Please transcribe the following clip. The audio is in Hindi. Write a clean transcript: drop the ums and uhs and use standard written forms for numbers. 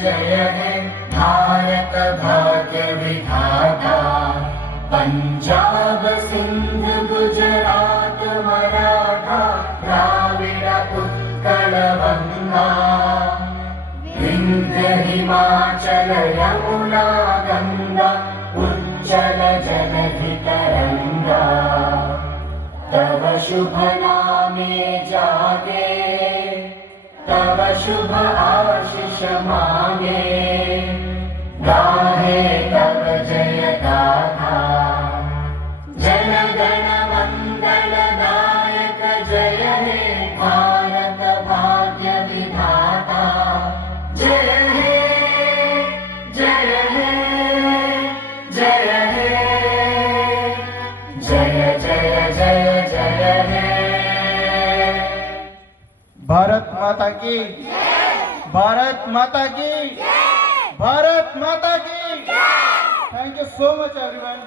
जय हे भारत भाग्य विधाता। पंजाब सिंध गुजरात मराठा द्राविड़ उत्कल गंगा। विंध्य हिमाचल यमुना गंगा उज्जल जलधि तरंगा। तव शुभ नामे जागे तव शुभ आशीष मांगे। गाहे तव जय गाथा जन गण मंगल दायक। जय हे भारत भाग्य विधाता। जय हे जय हे जय हे जय जय जय जय हे। भारत माता की, भारत माता की, भारत माता की। Thank you so much everyone.